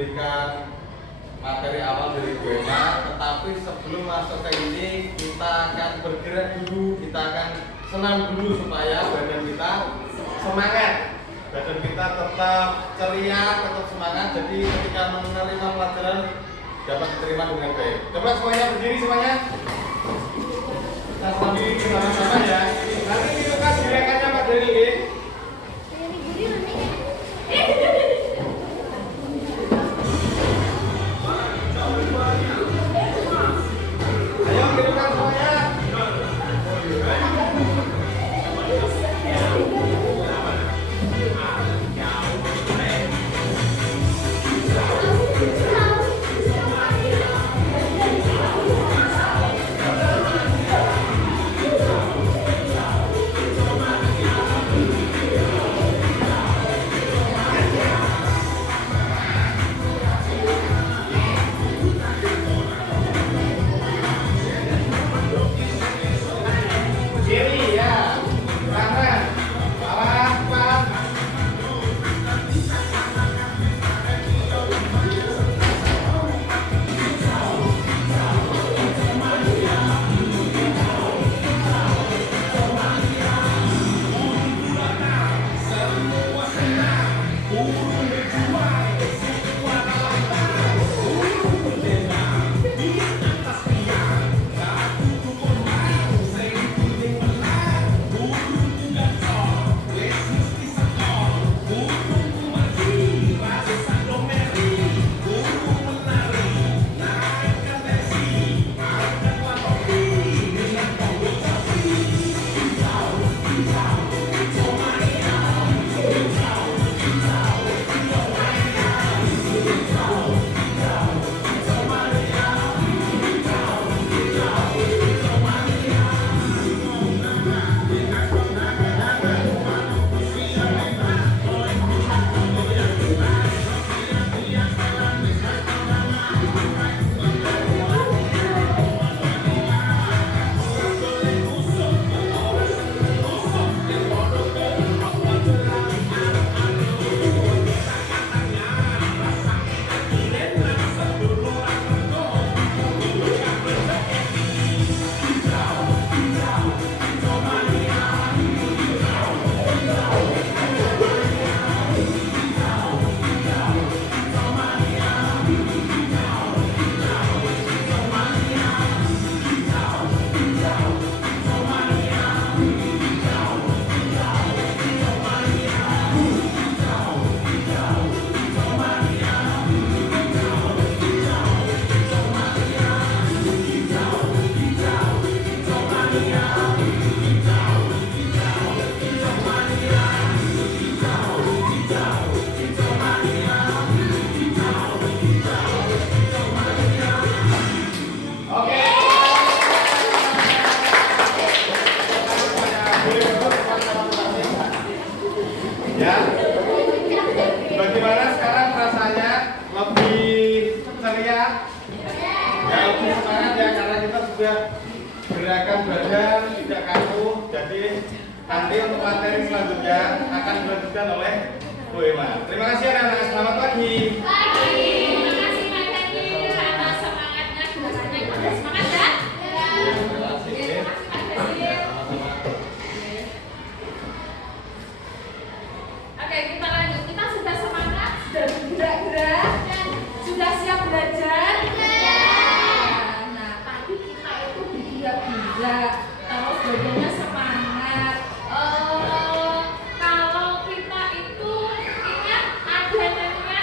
memberikan materi awal dari Buema, tetapi sebelum masuk ke ini kita akan bergerak dulu, kita akan senam dulu supaya badan kita semangat, badan kita tetap ceria, tetap semangat. Jadi ketika menerima pelajaran dapat diterima dengan baik. Coba semuanya berdiri semuanya. Kita selami bersama-sama ya. Nanti dilakukan gerakannya Pak Dani. Ayo gerakan semuanya. Kiri ya, kanan, bawah, depan. Ya, bagaimana sekarang rasanya? Lebih ceria? Ya, lebih semangat ya, karena kita sudah gerakan badan tidak kaku. Jadi nanti untuk materi selanjutnya akan dilanjutkan oleh Bu Ema. Terima kasih anak-anak, selamat pagi. Terima kasih Pak Dani atas semangatnya, gerakannya semangat ya. Terima kasih. Pak Dani. Oke, kita lanjut. Kita sudah semangat, sudah bergerak-gerak, dan sudah siap belajar. Nah, tadi kita itu bergerak-gerak, terus badannya semangat. Kalau kita itu ingat ada namanya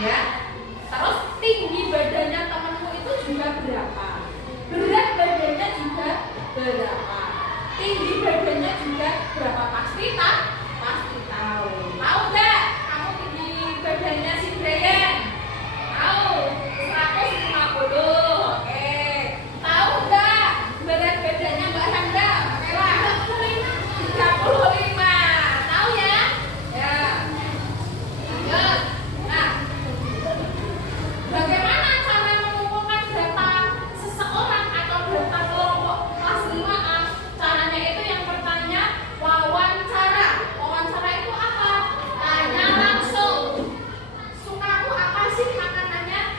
ya. Terus tinggi badannya temanmu itu juga berapa? Berat badannya juga berapa? Tinggi badannya juga berapa? Pasti tahu. Tahu nggak? Kamu tinggi badannya si Brian? Tahu? 150. Oke. Tahu nggak? Berat badannya Mbak Handa? Okelah. 35. Tahu ya? Ya. Lanjut. Nah, bagaimana cara mengumpulkan data seseorang atau data kelompok kelas 5A? Caranya itu yang pertama wawancara. Wawancara itu apa? Tanya langsung. Sukamu apa sih makanannya?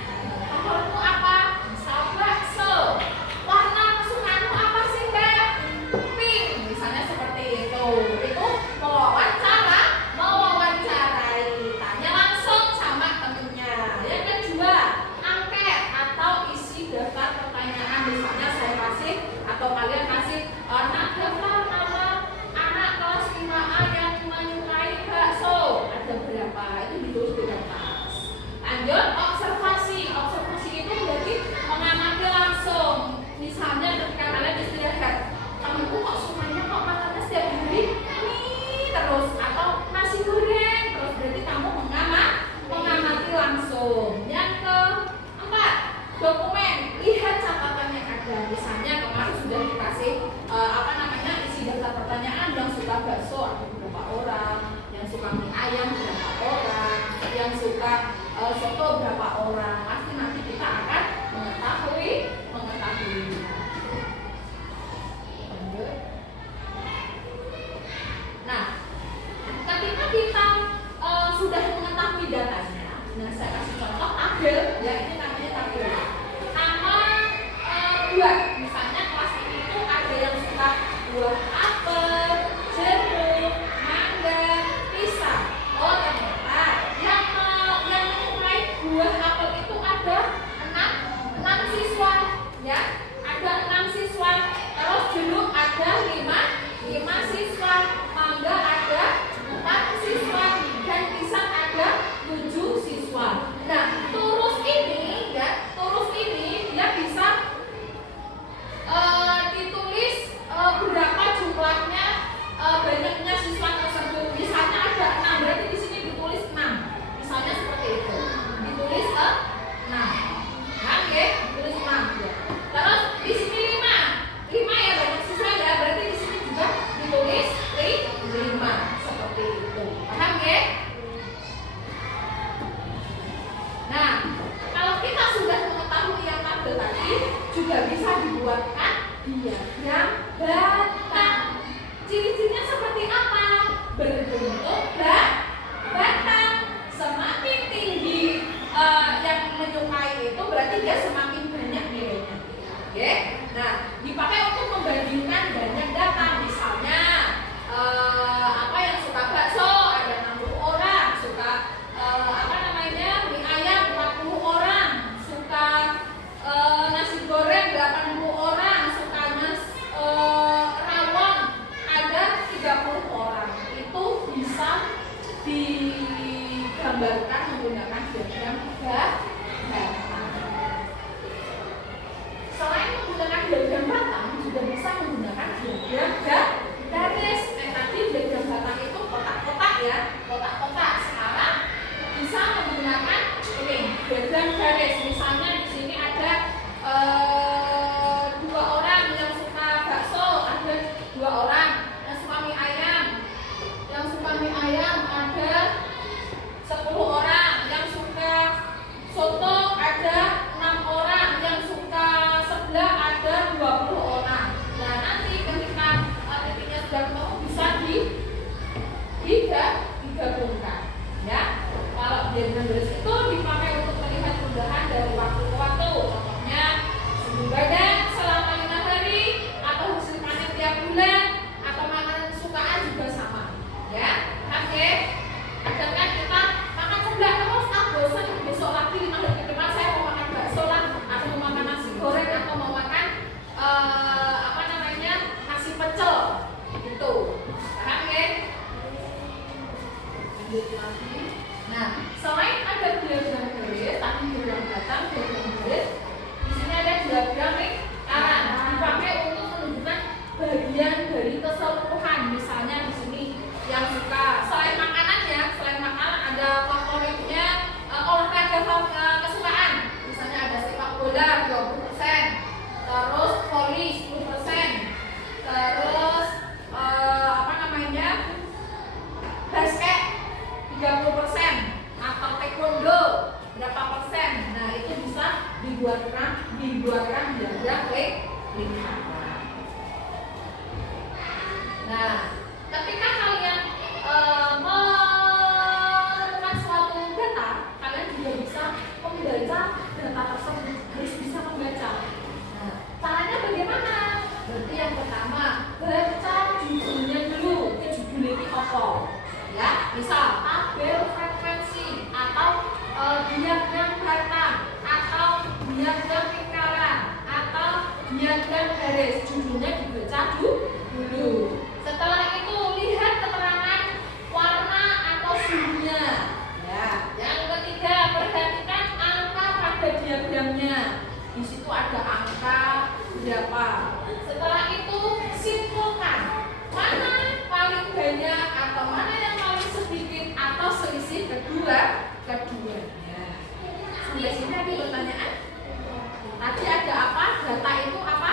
Favoritmu apa? Bakso. Warna kesukaanmu apa sih, Mbak? Pink. Misalnya seperti itu. Itu mewawancarai. Tanya langsung sama temennya. Yang kedua, angket atau isi daftar pertanyaan. Misalnya saya kasih atau kalian kasih daftar nama anak kelas 5A yang menyukai bakso. Ada berapa? Itu ditulis di kertas. Lanjut, observasi. Observasi itu berarti mengamati langsung. Misalnya ketika kalian istirahat, temenku kok sukanya kok makannya setiap hari mie terus atau nasi goreng terus, berarti kamu mengamati langsung. Yang keempat, dokumen. Lihat catatan yang ada. Misalnya kemarin sudah dikasih isi daftar pertanyaan. Yang suka bakso ada berapa orang, yang suka mie ayam berapa orang, yang suka soto berapa orang. Pasti nanti kita akan mengetahui. Nah, ketika kita sudah mengetahui datanya, nah saya kasih contoh tabel, ya ini namanya tabel. Nama buah, misalnya kelas ini itu ada yang suka buah apel, jeruk, mangga, pisang. Oh ternyata yang menyukai buah apel itu ada 6 siswa, ya ada 6 siswa. Terus jeruk ada 5 siswa, mangga ada 4 siswa, dan pisang ada 7 siswa. Nah, turus ini dia bisa ditulis berapa jumlahnya, banyaknya siswa tersebut. Misalnya ada 6, berarti di sini ditulis 6. Misalnya seperti itu. Ditulis 6. Nah, ya, ditulis 6 ya. Terus di sini 5 ya, banyak siswa ya, berarti di sini juga ditulis 5 seperti itu. Paham ya? Nah, kalau kita sudah mengetahui yang tabel tadi, juga bisa dibuatkan diagram batang. Ciri-cirinya seperti apa? Berbentuk batang. Semakin tinggi yang menyukai itu berarti dia semakin banyak nilainya. Oke? Nah, dipakai untuk membandingkan banyak data. Misalnya yang suka bakso ada 60 orang, suka mie ayam 40 orang, suka nasi goreng 80 orang, suka rawon ada 30 orang. Itu bisa digambarkan menggunakan diagram batang. Selain menggunakan diagram batang, juga bisa menggunakan diagram garis. Tadi diagram batang itu kotak-kotak ya, kotak-kotak. Sekarang bisa menggunakan ini diagram garis. Misalnya di sini ada 2 orang yang suka bakso, ada 2 orang yang suka mie ayam. Yang suka mie ayam ada 10 orang, yang suka soto ada 6 orang, yang suka sebelah ada 20 orang. Nah, nanti ketika titiknya sudah ketemu bisa digabungkan ya. Kalau diagram garis itu dipakai untuk melihat perubahan dari waktu ke waktu. Contohnya suhu badan selama 5 hari, atau hasil panen tiap bulan, atau makanan kesukaan juga sama ya. Oke, kadang kan kita makan sebelah terus bosan, besok lagi 5 hari ke depan saya mau makan bakso lah, atau mau makan nasi goreng, atau mau makan nasi pecel gitu. Paham ya? Lanjut lagi. Nah, selain ada diagram garis, tadi diagram batang, diagram garis, di sini ada diagram lingkaran dipakai untuk menunjukkan bagian dari keseluruhan. Misalnya di sini yang suka selain makanan ada favoritnya, olahraga kesukaan. Misalnya ada sepak bola 20%, terus voli 10%, terus basket 30%, atau taekwondo berapa persen. Nah, itu bisa dibuatkan diagram lingkaran. Nah, ketika kalian menemukan suatu data, kalian juga bisa membaca data tersebut, harus bisa membaca. Nah, caranya bagaimana? Berarti yang pertama, baca judulnya dulu. Itu judul ini apa? Ya, misal tabel frekuensi atau diagram batang atau diagram lingkaran atau diagram garis. Judulnya dibaca dulu. Setelah itu lihat keterangan warna atau sumbernya. Ya, yang ketiga perhatikan angka pada diagramnya. Di situ ada angka berapa. Setelah itu simpulkan mana paling banyak atau mana yang paling sedikit atau selisih keduanya. Sampai sini ada pertanyaan? Tadi ada apa? Data itu apa?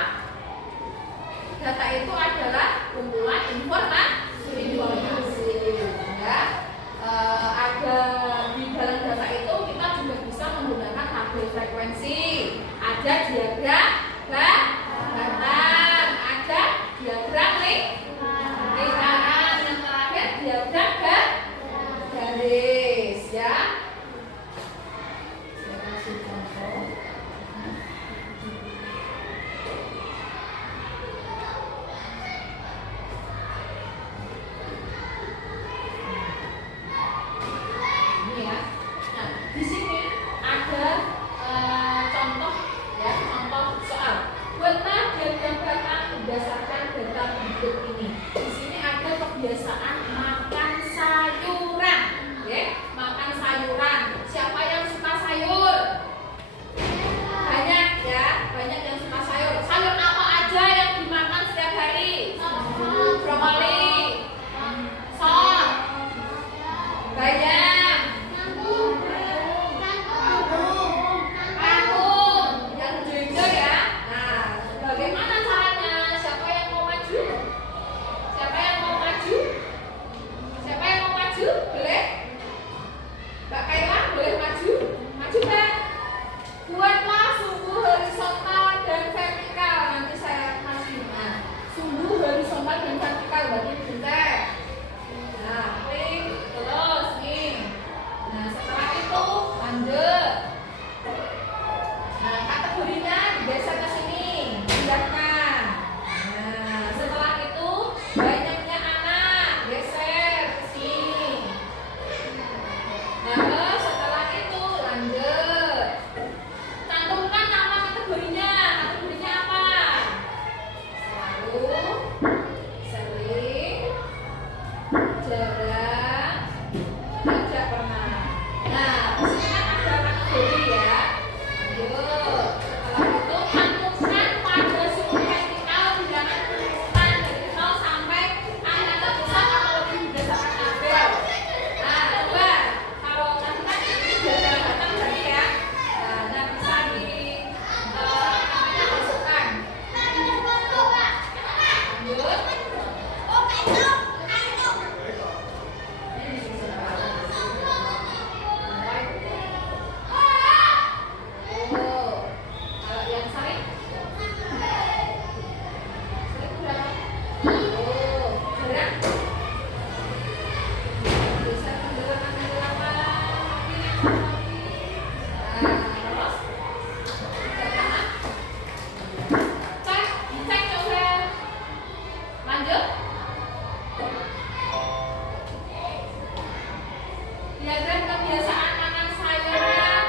Data itu adalah kumpulan informasi. Ya. Ada di dalam data itu kita juga bisa menggunakan tabel frekuensi. Ada diagram batang, ada diagram lingkaran, yang terakhir diagram garis, ya. Saya kasih contoh. Ini ya. Nah, di sini ada contoh ya, contoh soal. Buatlah diagram batang berdasarkan data berikut ini. Di sini ada kebiasaan makan sayuran, ya, makan sayuran. Siapa yang suka sayur? Banyak ya, banyak yang suka sayur. Sayur apa aja yang dimakan setiap hari? Brokoli, sop, bayam, kangkung, yang hijau ya. Nah, bagaimana caranya? Siapa yang mau maju? Siapa yang mau maju? Siapa yang mau maju? Boleh? Mbak Kaila boleh maju? Maju Mbak. Buatlah sumbu horizontal dan vertikal. Nanti saya kasih. Nah, sumbu horizontal dan vertikal berarti bentek. Nah, klik terus nih. Nah, setelah itu lanjut. Nah, kategorinya geser ke sini, pindahkan. Nah, setelah itu banyaknya anak, geser ke sini. Nah, setelah itu lanjut. Cantumkan nama kategorinya. Kategorinya apa? Selalu, sering, jarang, tidak pernah. Nah, di sini kan ada kategori ya. Lanjut. Setelah itu cantumkan pada sumbu vertikal bilangan tulisan dari 0 sampai angka terbesar atau lebih berdasarkan tabel. Nah, coba kalau tadi kan ini diagram batang tadi ya. Nah, bisa masukkan. Lanjut. Kalau yang sering? Sering berapa? Jarang? Bisa penggerakan. Terus? Dicek coba. Lanjut. Diagram kebiasaan makan sayuran.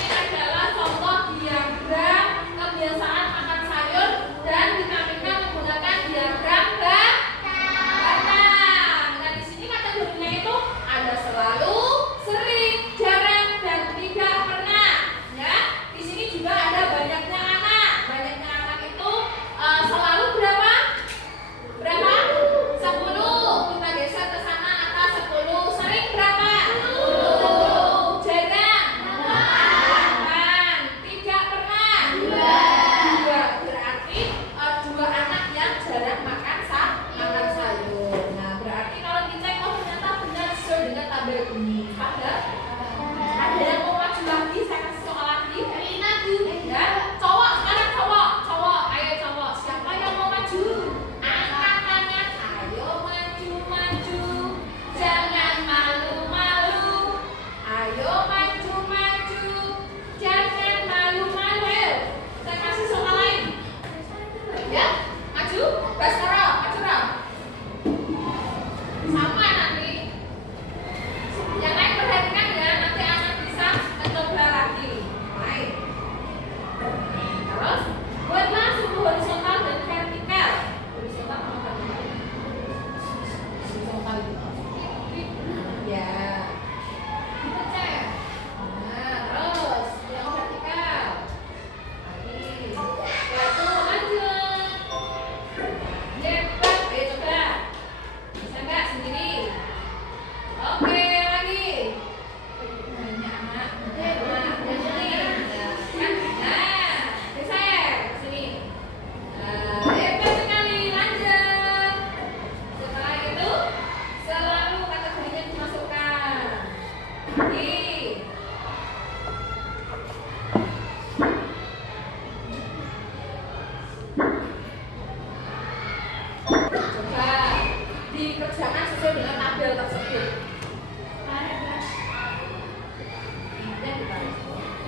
Ini adalah contoh diagram kebiasaan makan sayur dan ditampilkan menggunakan diagram batang. dikerjakan sesuai dengan tabel tersebut.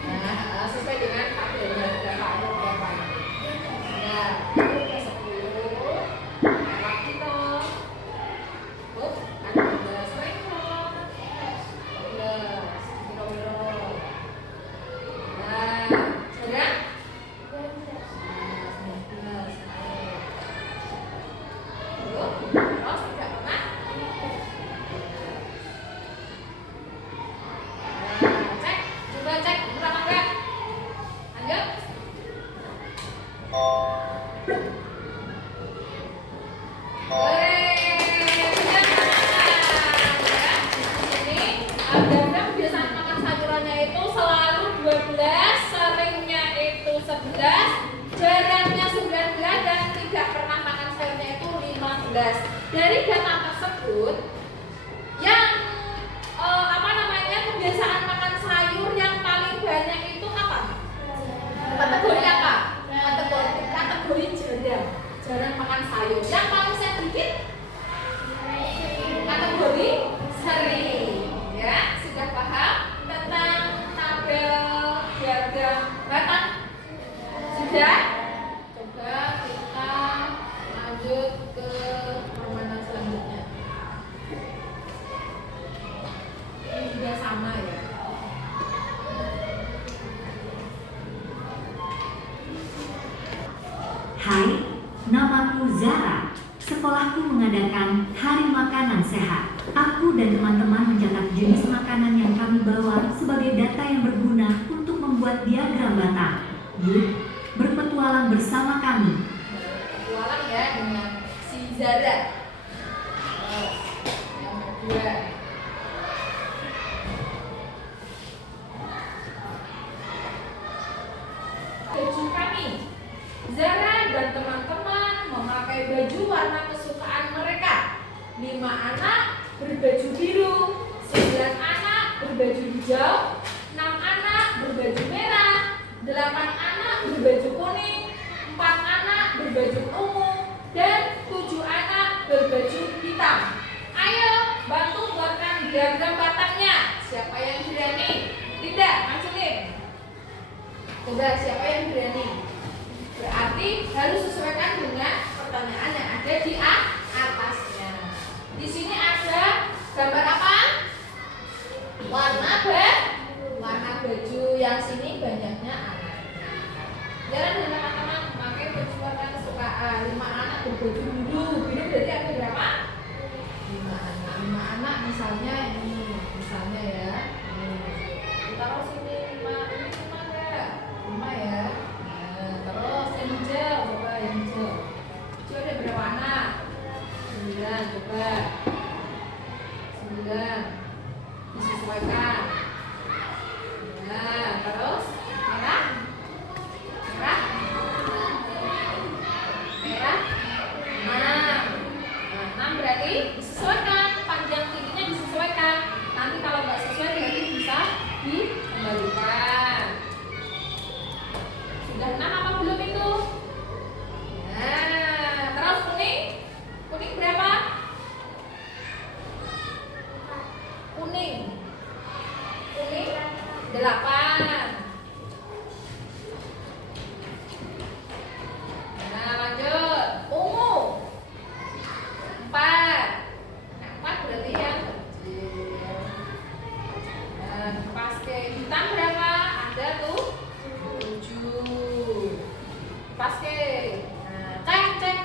Nah, sesuai dengan tabelnya berapa ada berapa. Nah, udah 10. Lagi toh. Ada 12 rekor. 12. Kira-kira. Nah, sudah? Jarangnya 19 dan tidak pernah makan sayurnya itu 15. Dari data tersebut yang kebiasaan makan sayur yang paling banyak itu apa? Kategori apa? Kategori jarang makan sayur. Yang paling sedikit kategori sering. Ya, sudah paham tentang tabel diagram batang? Sudah? Coba kita lanjut ke permainan selanjutnya. Ini juga sama ya. Hai, namaku Zara. Sekolahku mengadakan Hari Makanan Sehat. Aku dan teman-teman mencatat jenis makanan yang kami bawa sebagai data yang berguna untuk membuat diagram batang. Yuk, berpetualang bersama kami. Berpetualang ya dengan si Zara. Yang kedua. Baju kami. Zara dan teman-teman memakai baju warna kesukaan mereka. 5 anak berbaju biru, 9 anak berbaju hijau, 6 anak berbaju merah, 8 anak berbaju kuning, 4 anak berbaju ungu, dan 7 anak berbaju hitam. Ayo bantu buatkan diagram batangnya. Siapa yang berani? Tidak, majuin. Coba siapa yang berani? Berarti harus sesuaikan dengan pertanyaan yang ada di atasnya. Di sini ada gambar apa? Warna baju. Yang sini banyaknya anaknya. Jangan teman-teman memakai baju warna kesukaan. 5 anak berbaju biru. Biru berarti ada berapa? 5 anak misalnya ini. Misalnya ya. Kita taruh sini 5. Ini cuma ada 5 ya. Terus yang hijau, coba yang hijau. Hijau ada berapa anak? 9, coba 9. Disesuaikan. Nah, terus merah? Merah? Merah? 6. Nah, 6 berarti disesuaikan. Panjang tingginya disesuaikan. Nanti kalau nggak sesuai berarti bisa dikembalikan. Sudah 6 apa belum itu? Nah, terus kuning? Kuning berapa? Kuning 8. Nah, lanjut. Ungu 4. Nah, 4 berarti yang kecil. Dan paske hitam berapa? Ada tuh 7. Paske. Nah, cek.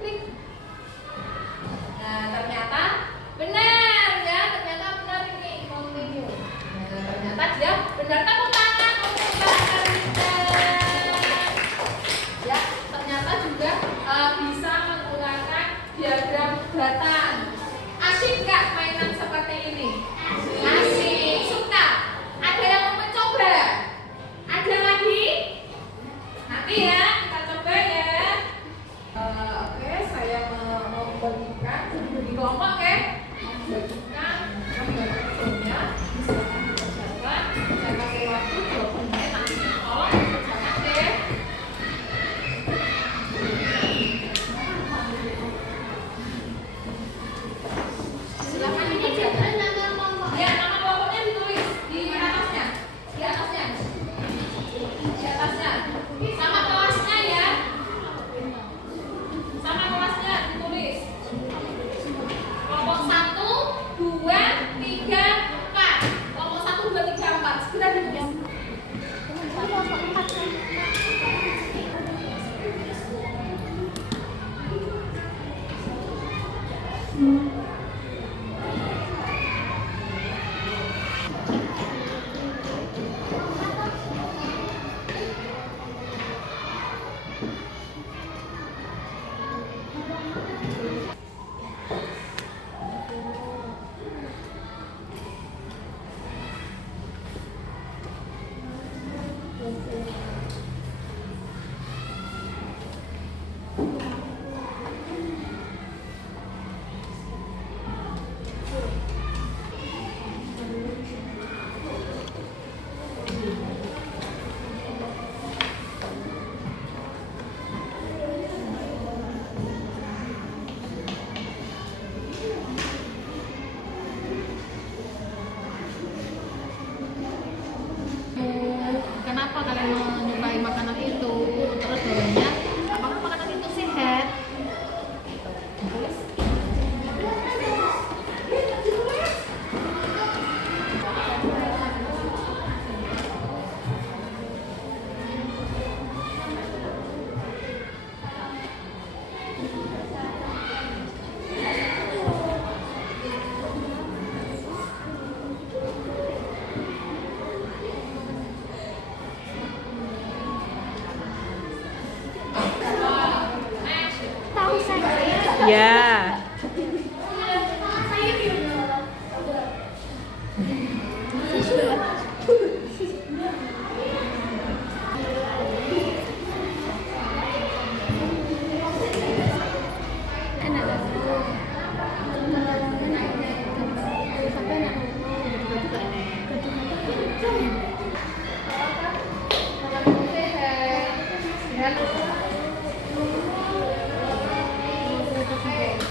Klik. Nah, ternyata benar ya, ternyata benar ini continue. Nah, ternyata dia benar. Tepuk tangan untuk Mbak Arita. Ya, ternyata juga bisa menggunakan diagram batang. Asik nggak mainan seperti ini? Asik, suka. Ada yang mau mencoba? Ada lagi? Nanti ya kita coba ya. Oke, saya mau membagikan jadi kelompok ya. Membagikan gambar kecilnya. Silakan dikerjakan. Saya kasih waktu 20 menit. Nanti tolong dikerjakan deh. Kenapa kalian menyukai makanan itu? Terus jawabannya, apakah makanan itu sehat? Ya. Sehat.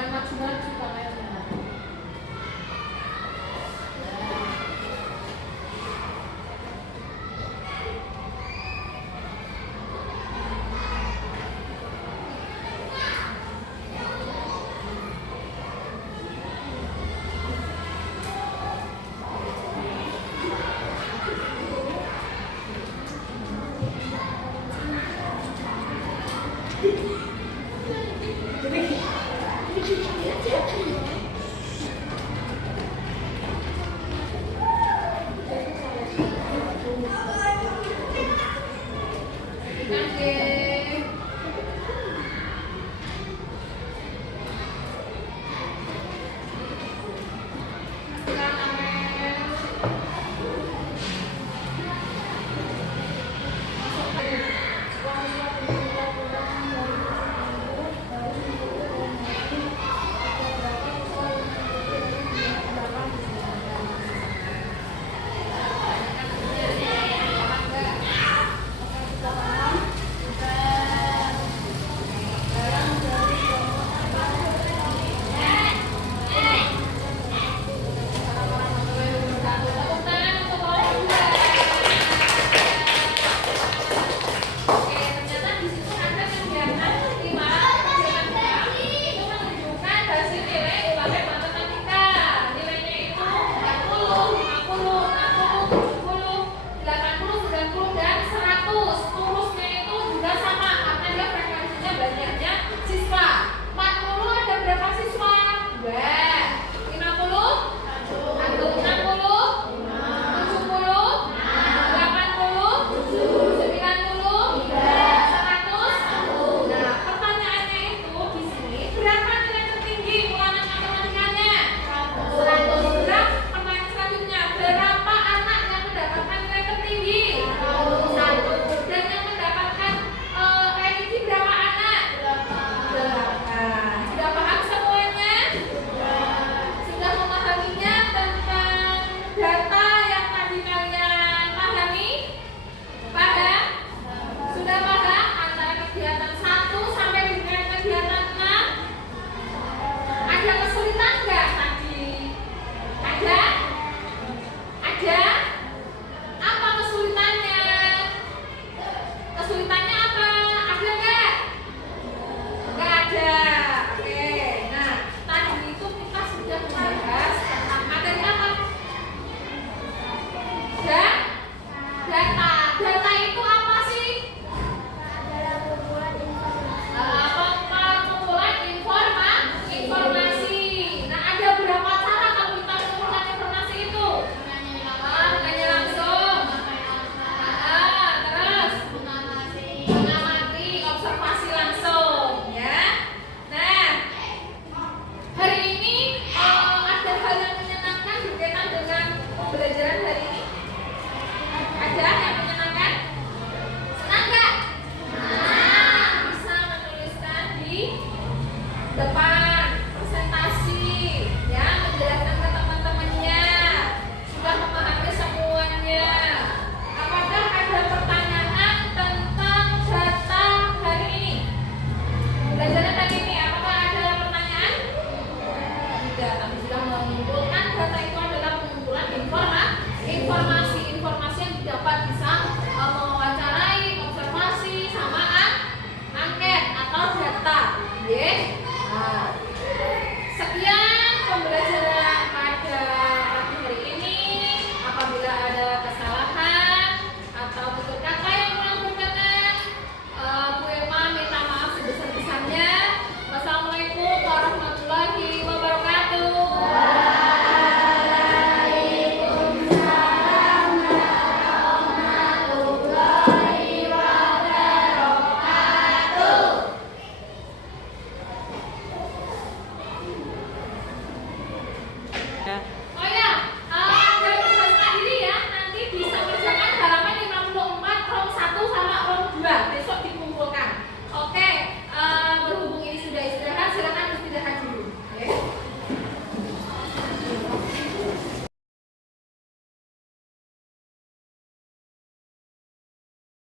Jangan maju-maju kameranya. Jadi